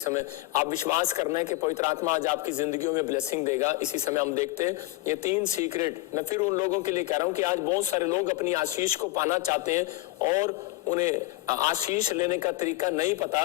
समय आप विश्वास करना है कि पवित्र आत्मा आज आपकी जिंदगियों में ब्लेसिंग देगा। इसी समय हम देखते हैं ये 3 सीक्रेट मैं फिर उन लोगों के लिए कह रहा हूं कि आज बहुत सारे लोग अपनी आशीष को पाना चाहते हैं और उन्हें आशीष लेने का तरीका नहीं पता।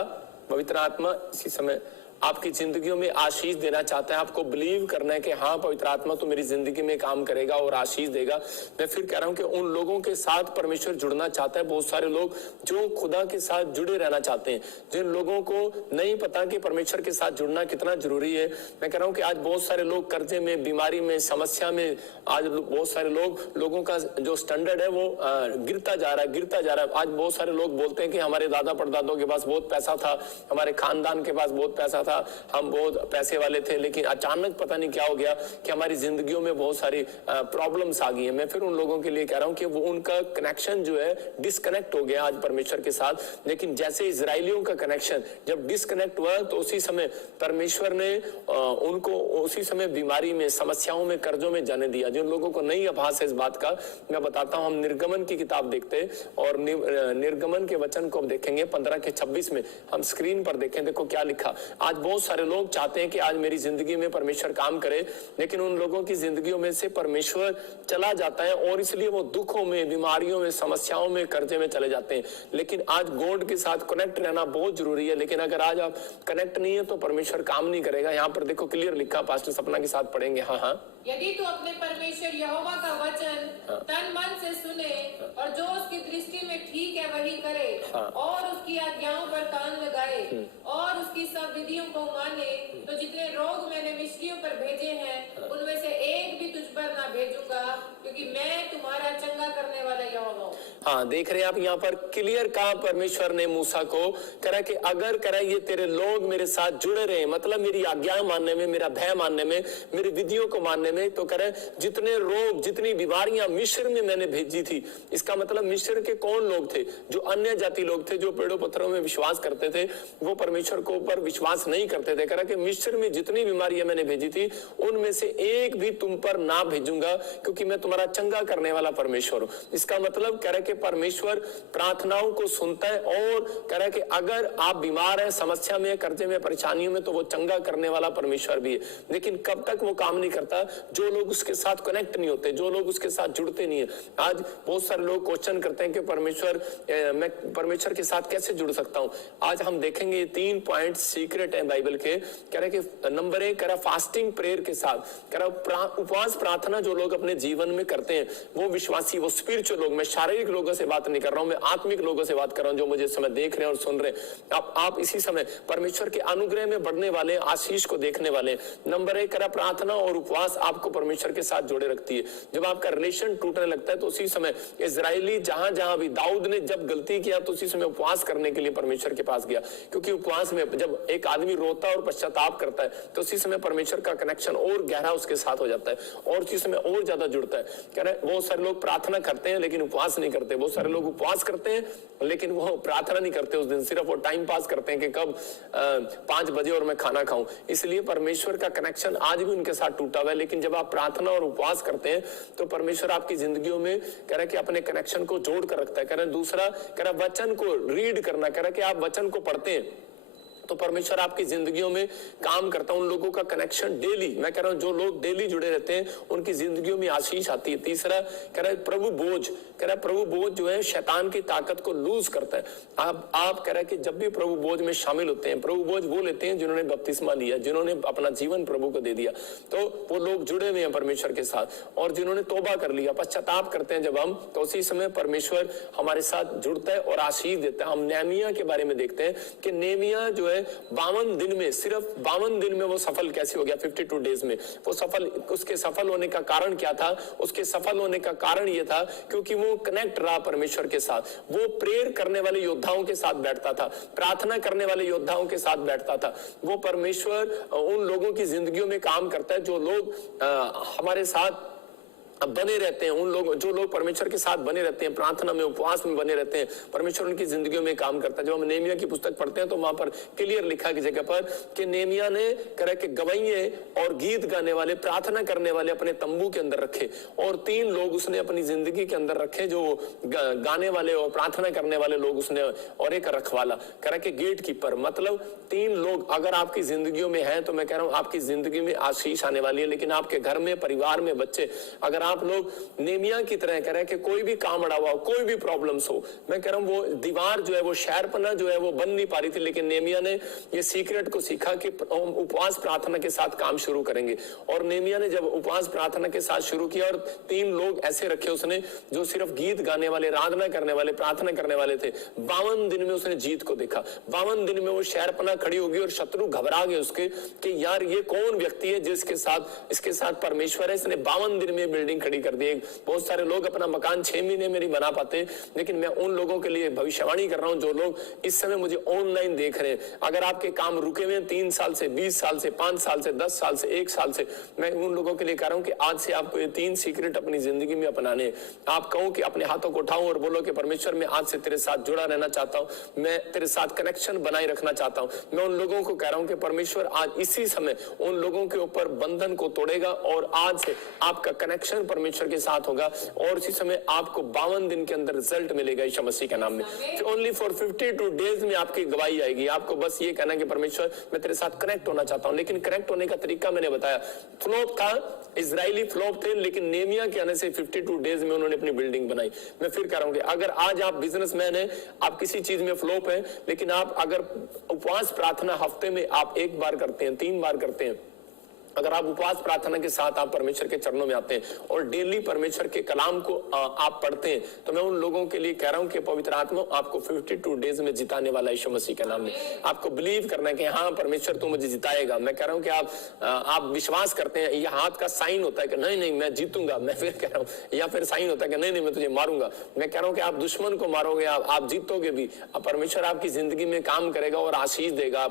पवित्र आत्मा इसी समय आपकी जिंदगियों में आशीष देना चाहता है। आपको बिलीव करना है कि हाँ पवित्र आत्मा तो मेरी जिंदगी में काम करेगा और आशीष देगा। मैं फिर कह रहा हूं कि उन लोगों के साथ परमेश्वर जुड़ना चाहता है। बहुत सारे लोग जो खुदा के साथ जुड़े रहना चाहते हैं, जिन लोगों को नहीं पता कि परमेश्वर के साथ जुड़ना कितना जरूरी है। मैं कह रहा हूं कि आज बहुत सारे लोग कर्जे में, बीमारी में, समस्या में, आज बहुत सारे लोगों का जो स्टैंडर्ड है वो गिरता जा रहा है। आज बहुत सारे लोग बोलते हैं कि हमारे दादा परदादों के पास बहुत पैसा था, हमारे खानदान के पास बहुत पैसा था, हम बहुत पैसे वाले थे, लेकिन अचानक पता नहीं क्या हो गया कि हमारी जिंदगियों में बहुत सारी प्रॉब्लम्स आ गई है। मैं फिर उन लोगों के लिए कह रहा हूं कि वो उनका कनेक्शन जो है डिस्कनेक्ट हो गया आज परमेश्वर के साथ। लेकिन जैसे इजरायलियों का कनेक्शन जब डिस्कनेक्ट हुआ तो उसी समय परमेश्वर ने उनको उसी समय बीमारी में, समस्याओं में, कर्जों में जाने दिया। जिन लोगों को नहीं आभास है इस बात का, मैं बताता हूं। हम निर्गमन की किताब देखते हैं और निर्गमन के वचन को हम देखेंगे 15 के 26 में। हम स्क्रीन पर देखें, देखो क्या लिखा। आज बहुत सारे लोग चाहते हैं कि आज मेरी जिंदगी में परमेश्वर काम करे, लेकिन उन लोगों की जिंदगियों में से परमेश्वर चला जाता है और इसलिए वो दुखों में, बीमारियों में, समस्याओं में, कर्जे में चले जाते हैं। लेकिन आज गॉड के साथ कनेक्ट रहना बहुत जरूरी है। लेकिन अगर आज आप कनेक्ट नहीं है तो परमेश्वर काम नहीं करेगा। यहाँ पर देखो क्लियर लिखा, पास्टर सपना के साथ पढ़ेंगे। हाँ, यदि तू अपने परमेश्वर यहोवा का वचन तन मन से सुने और जो उसकी दृष्टि में ठीक है वही करे और उसकी आज्ञाओं पर कान लगाए और उसकी सब विधियों को माने, तो जितने रोग मैंने मिस्रियों पर भेजे हैं उनमें से एक भी तुझ पर ना भेजूंगा, क्योंकि मैं तुम्हारा चंगा करने वाला यहोवा हूं। हाँ, देख रहे हैं आप यहाँ पर क्लियर कहा परमेश्वर ने मूसा को करा कि अगर करा ये तेरे लोग मेरे साथ जुड़े रहे, मतलब मेरी आज्ञा मानने में, मेरा भय मानने में, मेरी विधियों को मानने में, तो करे जितने रोग, जितनी बीमारियां मिस्र में मैंने भेजी थी। इसका मतलब मिस्र के कौन लोग थे? जो अन्य जाति लोग थे, जो पेड़ों पत्थरों में विश्वास करते थे, वो परमेश्वर को ऊपर विश्वास नहीं करते थे। करा कि मिस्र में जितनी बीमारियां मैंने भेजी थी उनमें से एक भी तुम पर ना भेजूंगा, क्योंकि मैं तुम्हारा चंगा करने वाला परमेश्वर हूं। इसका मतलब कह रहा कि परमेश्वर प्रार्थनाओं को सुनता है और कह रहा कि अगर आप बीमार हैं, समस्या में, कर्जे में, परेशानियों में, तो वो चंगा करने वाला परमेश्वर भी है। लेकिन कब तक वो काम नहीं करता? जो लोग उसके साथ कनेक्ट नहीं होते, जो लोग उसके साथ जुड़ते नहीं है। आज बहुत सारे लोग क्वेश्चन करते हैं कि परमेश्वर, मैं परमेश्वर के साथ कैसे जुड़ सकता हूं? आज हम देखेंगे 3 पॉइंट सीक्रेट है बाइबल के। कह रहे कि नंबर 1 कह रहा फास्टिंग प्रेयर के साथ, कह रहा उपवास प्रार्थना जो लोग अपने जीवन में करते हैं, वो विश्वासी, वो स्पिरिचुअल लोग, मैं शारीरिक लोगों से बात नहीं कर रहा हूं, मैं आत्मिक लोगों से बात कर रहा हूं जो मुझे समय देख रहे हैं और सुन रहे हैं। आप इसी समय परमेश्वर के अनुग्रह में बढ़ने वाले, आशीष को देखने वाले। नंबर 1 करा प्रार्थना और उपवास आपको परमेश्वर के साथ जोड़े रखती है। जब आपका रिलेशन टूटने लगता है तो उसी समय इजरायली जहां भी, दाऊद ने जब गलती किया तो उसी समय उपवास करने के लिए परमेश्वर के पास गया, क्योंकि उपवास में जब एक आदमी रोता और पश्चाताप करता है तो उसी समय परमेश्वर का कनेक्शन और गहरा उसके साथ हो जाता है और उसी समय और ज्यादा जुड़ता है। कह रहे बहुत सारे लोग प्रार्थना करते हैं लेकिन उपवास नहीं करते। बहुत सारे लोग उपवास करते हैं लेकिन वो प्रार्थना नहीं करते उस दिन, सिर्फ वो टाइम पास करते हैं कि कब 5 बजे और मैं खाना खाऊं। इसलिए परमेश्वर का कनेक्शन आज भी उनके साथ टूटा हुआ है। लेकिन जब आप प्रार्थना और उपवास करते हैं तो परमेश्वर आपकी जिंदगियों में कह रहा कि अपने कनेक्शन को जोड़ कर रखता है। कह रहा दूसरा, कह रहा वचन को रीड करना, कह रहा कि आप वचन को पढ़ते हैं तो परमेश्वर आपकी जिंदगियों में काम करता है। उन लोगों का कनेक्शन डेली, मैं कह रहा हूं जो लोग डेली जुड़े रहते हैं उनकी जिंदगियों में आशीष आती है। तीसरा कह रहा है प्रभु बोझ, कह रहा है प्रभु बोझ जो है शैतान की ताकत को लूज करता है। आप कह रहा है कि जब भी प्रभु बोझ में शामिल होते हैं, प्रभु बोझ वो लेते हैं जिन्होंने बपतिस्मा लिया, जिन्होंने अपना जीवन प्रभु को दे दिया, तो वो लोग जुड़े हुए हैं परमेश्वर के साथ। और जिन्होंने तौबा कर लिया, पश्चाताप करते हैं जब हम, तो उसी समय परमेश्वर हमारे साथ जुड़ता है और आशीष देता है। हम नेहमिया के बारे में देखते हैं कि नेहमिया जो 52 दिन में, सिर्फ 52 दिन में वो सफल कैसे हो गया? 52 डेज में वो सफल। उसके सफल होने का कारण क्या था? उसके सफल होने का कारण ये था क्योंकि वो कनेक्ट रहा परमेश्वर के साथ। वो प्रेयर करने वाले योद्धाओं के साथ बैठता था, प्रार्थना करने वाले योद्धाओं के साथ बैठता था। वो परमेश्वर उन लोगों की जिंदगियों में काम करता है जो लोग हमारे साथ बने रहते हैं, उन लोग जो लोग परमेश्वर के साथ बने रहते हैं, प्रार्थना में उपवास में बने रहते हैं, परमेश्वर उनकी जिंदगियों में काम करता है। जब हम नेहमिया की पुस्तक पढ़ते हैं तो वहां पर क्लियर लिखा की जगह पर कि नेहमिया ने कह के गवैये और गीत गाने वाले, प्रार्थना करने वाले अपने तंबू के अंदर रखे, और 3 लोग उसने अपनी जिंदगी के अंदर रखे जो गाने वाले और प्रार्थना करने वाले लोग उसने, और एक रखवाला कह के गेट कीपर। मतलब 3 लोग अगर आपकी जिंदगियों में है तो मैं कह रहा हूं आपकी जिंदगी में आशीष आने वाली है। लेकिन आपके घर में, परिवार में, बच्चे, अगर आप लोग नेहमिया की तरह कह रहे हैं कि कोई भी काम अड़ा हुआ हो, कोई भी प्रॉब्लम्स हो, मैं कह रहा हूं वो दीवार जो है, वो शहरपना जो है वो बन नहीं पा रही थी, लेकिन नेहमिया ने ये सीक्रेट को सीखा कि उपवास प्रार्थना के साथ काम शुरू करेंगे। और नेहमिया ने जब उपवास प्रार्थना के साथ शुरू किया और 3 लोग ऐसे रखे उसने जो सिर्फ गीत गाने वाले, आराधना करने वाले, प्रार्थना करने वाले थे, 52 दिन में उसने जीत को देखा। 52 दिन में वो शहरपना खड़ी होगी और शत्रु घबरा गए उसके कि यार ये कौन व्यक्ति है जिसके साथ, इसके साथ परमेश्वर है, इसने 52 दिन में बिल्डिंग खड़ी कर दी। बहुत सारे लोग अपना मकान 6 महीने में नहीं बना पाते, लेकिन मैं उन लोगों के लिए भविष्यवाणी कर रहा हूं जो लोग इस समय मुझे ऑनलाइन देख रहे हैं। अगर आपके काम रुके हुए 3 साल से, 20 साल से, 5 साल से, 10 साल से, 1 साल से, मैं उन लोगों के लिए कह रहा हूं कि आज से आपको ये 3 सीक्रेट अपनी जिंदगी में अपनाने। आप कहो कि अपने हाथों को उठाओ और बोलो कि परमेश्वर मैं आज से तेरे साथ जुड़ा रहना चाहता हूं, मैं तेरे साथ कनेक्शन बनाए रखना चाहता हूं। मैं उन लोगों को कह रहा हूं कि परमेश्वर आज इसी समय उन लोगों के ऊपर बंधन को तोड़ेगा और आज से आपका कनेक्शन परमेश्वर के साथ होगा और इसी समय आपको 52 दिन के अंदर रिजल्ट मिलेगा यीशु मसीह के नाम में। ओनली फॉर 52 डेज में आपकी गवाही आएगी। आपको बस ये कहना कि परमेश्वर मैं तेरे साथ कनेक्ट होना चाहता हूं। लेकिन कनेक्ट होने का तरीका मैंने बताया, फ्लॉप था, इजरायली फ्लॉप थे, लेकिन नेहमिया के आने से 52 डेज में उन्होंने अपनी बिल्डिंग बनाई। मैं फिर कह रहा हूं कि अगर आज आप बिजनेसमैन हैं, आप किसी चीज में फ्लॉप हैं, लेकिन आप अगर उपवास प्रार्थना हफ्ते में आप 1 बार करते हैं, 3 बार करते हैं, अगर आप उपवास प्रार्थना के साथ आप परमेश्वर के चरणों में आते हैं और डेली परमेश्वर के कलाम को आप पढ़ते हैं, तो मैं उन लोगों के लिए कह रहा हूं कि पवित्र आत्मा आपको 52 डेज में जिताने वाला यीशु मसीह के नाम में। आपको बिलीव करना है कि हाँ परमेश्वर तू मुझे जिताएगा। मैं कह रहा हूं कि आप विश्वास करते हैं, ये हाथ का साइन होता है कि नहीं नहीं मैं जीतूंगा, मैं फिर कह रहा हूं, या फिर साइन होता है कि नहीं नहीं मैं तुझे मारूंगा। मैं कह रहा हूं कि आप दुश्मन को मारोगे, आप जीतोगे भी। परमेश्वर आपकी जिंदगी में काम करेगा और आशीष देगा,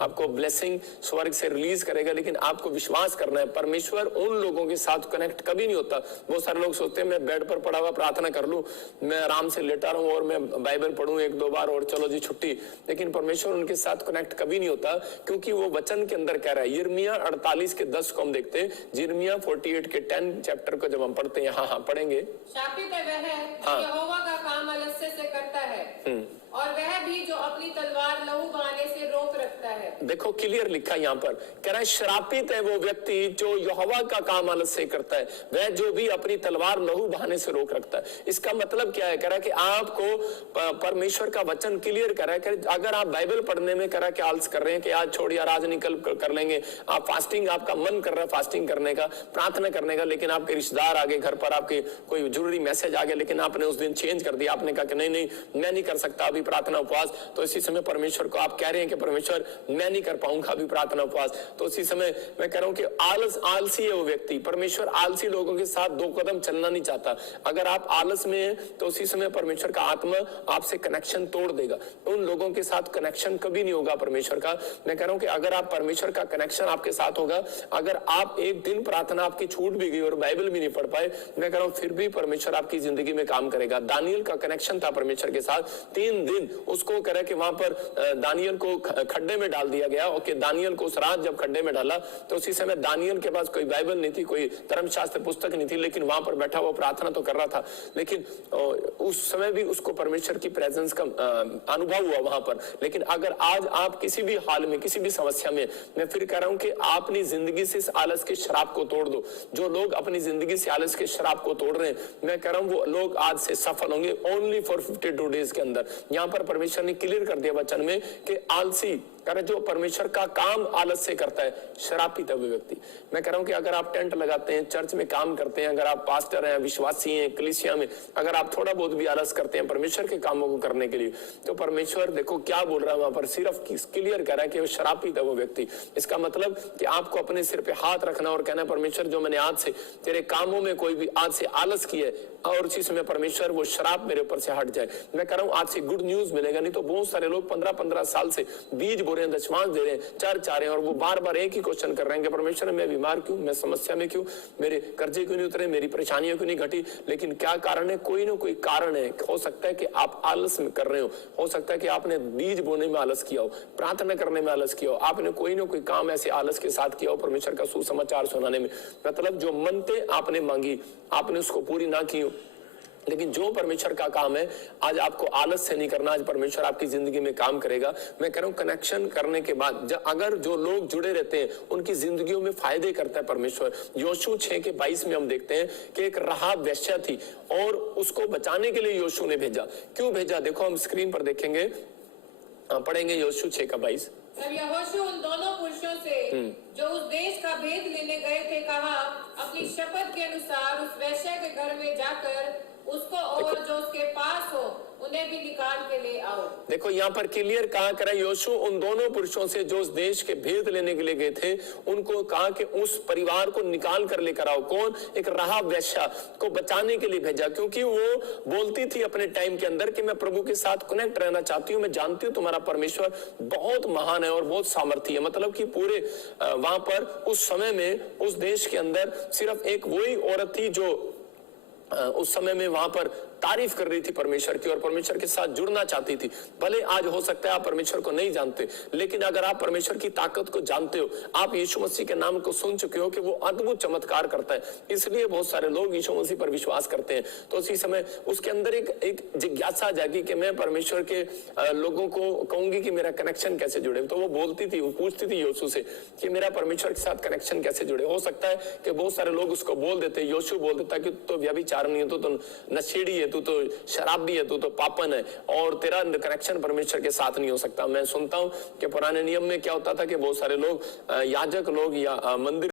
आपको ब्लेसिंग स्वर्ग से रिलीज करेगा। लेकिन आपको विश्वास करना है। परमेश्वर उन लोगों के साथ कनेक्ट कभी नहीं होता। बहुत सारे लोग सोचते हैं मैं बेड पर पड़ा हुआ प्रार्थना कर लूं, मैं आराम से लेटा रहूं और मैं बाइबल पढूं 1-2 बार और चलो जी छुट्टी। लेकिन परमेश्वर उनके साथ कनेक्ट कभी नहीं होता, क्योंकि वो वचन के अंदर कह रहा है। यिर्मयाह 48 के 10 को हम देखते हैं, यिर्मयाह 48 के 10 चैप्टर को जब हम पढ़ते हैं, हाँ पढ़ेंगे। शापित है वह यहोवा का काम आलस्य से करता है और वह भी जो अपनी तलवार लहू बहाने से रोक रखता है। देखो क्लियर लिखा यहाँ पर, कह रहा है श्रापित है वो व्यक्ति जो यहोवा का काम आलस्य करता है, वह जो भी अपनी तलवार लहू बहाने से रोक रखता है। इसका मतलब क्या है? कह रहा है कि आपको परमेश्वर का वचन क्लियर कर रहा है कि अगर आप बाइबल पढ़ने में कह रहा है कि आलस कर रहे हैं कि आज छोड़ यार आज निकल कर लेंगे, आप फास्टिंग, आपका मन कर रहा है फास्टिंग करने का, प्रार्थना करने का, लेकिन आपके रिश्तेदार आ गए घर पर, आपके कोई जरूरी मैसेज आ गया, लेकिन आपने उस दिन चेंज कर दिया, आपने कहा कि नहीं नहीं मैं नहीं कर सकता अभी प्रार्थना उपवास, तो इसी समय परमेश्वर को आप कह रहे हैं कि परमेश्वर मैं नहीं कर पाऊंगा अभी प्रार्थना उपवास। तो इसी समय मैं कह रहा हूं कि आलसी है वो व्यक्ति। परमेश्वर आलसी लोगों के साथ 2 कदम चलना नहीं चाहता। अगर आप आलस में हैं तो उसी समय परमेश्वर का आत्मा आपसे कनेक्शन तोड़ देगा। उन लोगों के साथ कनेक्शन कभी नहीं होगा परमेश्वर का। मैं कह रहा हूं कि अगर आप परमेश्वर का कनेक्शन आपके साथ होगा, अगर आप एक दिन प्रार्थना आपकी छूट भी गई और बाइबल भी नहीं पढ़ पाए, मैं कह रहा हूं फिर भी परमेश्वर आपकी जिंदगी में काम करेगा। दानियल का कनेक्शन था परमेश्वर के साथ, 3 दिन उसको कह रहा है कि वहां पर दानियल को खड्डे में डाल दिया गया। ओके, दानियल को उस रात जब खड्डे में डाला तो उसी समय दानियल के पास कोई बाइबल नहीं थी, कोई धर्मशास्त्र पुस्तक नहीं थी, लेकिन वहां पर बैठा हुआ प्रार्थना तो कर रहा था। लेकिन उस समय भी उसको परमेश्वर की प्रेजेंस का अनुभव हुआ वहां पर। लेकिन अगर आज आप किसी भी हाल में, किसी भी समस्या में, मैं फिर कह रहा हूं कि आप अपनी जिंदगी से इस आलस के शराब को तोड़ दो। जो लोग अपनी जिंदगी से आलस के शराब को तोड़ रहे हैं, मैं कह रहा हूं वो लोग आज से सफल होंगे ओनली फॉर 52 डेज के अंदर। यहां पर परमेश्वर ने क्लियर कर दिया वचन में कि आलसी करे जो परमेश्वर का काम आलस से करता है, शरापित है वो व्यक्ति। मैं कह रहा हूं कि अगर आप टेंट लगाते हैं, चर्च में काम करते हैं, अगर आप पास्टर हैं, विश्वासी हैं, कलीसिया में अगर आप थोड़ा बहुत भी आलस करते हैं परमेश्वर के कामों को करने के लिए, तो परमेश्वर देखो क्या बोल रहा है वहां पर, सिर्फ क्लियर कर रहा है कि वो शरापित है वो व्यक्ति। इसका मतलब कि आपको अपने सिर पे हाथ रखना और कहना परमेश्वर जो मैंने आज से तेरे कामों में कोई भी आज से आलस किया है, और उसी समय परमेश्वर वो शराब मेरे ऊपर से हट जाए। मैं कह रहा हूं आज से गुड न्यूज मिलेगा। नहीं तो बहुत सारे लोग 15-15 साल से बीज बोरे रहे हैं, दशमांश दे रहे हैं, चर्च आ रहे हैं और वो बार बार एक ही क्वेश्चन कर रहे हैं कि परमेश्वर मैं बीमार क्यों, मैं समस्या में क्यों, मेरे कर्जे क्यों नहीं उतरे, मेरी परेशानियां क्यों नहीं घटी। लेकिन क्या कारण है? कोई ना कोई कारण है। हो सकता है कि आप आलस में कर रहे हो सकता है कि आपने बीज बोने में आलस किया हो, प्रार्थना करने में आलस किया हो, आपने कोई ना कोई काम ऐसे आलस के साथ किया हो परमेश्वर का सुसमाचार सुनाने में। मतलब जो मन्नतें आपने मांगी आपने उसको पूरी ना की हो। लेकिन जो परमेश्वर का काम है आज आपको आलस से नहीं करना, आज परमेश्वर आपकी जिंदगी में काम करेगा। मैं कह रहा हूं कनेक्शन करने के बाद अगर जो लोग जुड़े रहते हैं उनकी जिंदगियों में फायदे करता है परमेश्वर। योशू 6:22 में हम देखते हैं कि एक राहाब वेश्या थी और उसको बचाने के लिए योशू ने भेजा। क्यों भेजा? देखो हम स्क्रीन पर देखेंगे, पढ़ेंगे योशू 6:22। तब यहोशू उन दोनों पुरुषों से जो उस देश का भेद लेने गए थे कहा, अपनी शपथ के अनुसार उस वेश्या के घर में जाकर उसको और जो उसके पास हो उन्हें भी निकाल के ले आओ। देखो यहाँ पर क्लियर कहा करा, योशू उन दोनों पुरुषों से जो उस देश के भेद लेने के लिए गए थे उनको कहा कि उस परिवार को निकाल कर लेकर आओ। कौन? एक राहाब वेश्या को बचाने के लिए भेजा, क्योंकि वो बोलती थी अपने टाइम के अंदर कि मैं प्रभु के साथ कनेक्ट रहना चाहती हूँ, मैं जानती हूँ तुम्हारा परमेश्वर बहुत महान है और बहुत सामर्थी है। मतलब कि पूरे वहां पर उस समय में उस देश के अंदर सिर्फ एक वही औरत थी जो उस समय में वहां पर तारीफ कर रही थी परमेश्वर की और परमेश्वर के साथ जुड़ना चाहती थी। भले आज हो सकता है आप परमेश्वर को नहीं जानते, लेकिन अगर आप परमेश्वर की ताकत को जानते हो, आप यीशु मसीह के नाम को सुन चुके हो कि वो अद्भुत चमत्कार करता है, इसलिए बहुत सारे लोग यीशु मसीह पर विश्वास करते हैं। तो उसी समय उसके अंदर एक जिज्ञासा जागी कि मैं परमेश्वर के लोगों को कहूंगी कि मेरा कनेक्शन कैसे जुड़े। तो वो बोलती थी, वो पूछती थी योशू से कि मेरा परमेश्वर के साथ कनेक्शन कैसे जुड़े। हो सकता है कि बहुत सारे लोग उसको बोल देते, योशू बोल देता कि तो व्यभिचार नहीं है, तो नशेड़ी है, तू तो शराबी है, तू तो पापन है और तेरा कनेक्शन परमेश्वर के साथ नहीं हो सकता। मैं सुनता हूं कि पुराने नियम में क्या होता था कि बहुत सारे लोग याजक लोग या मंदिर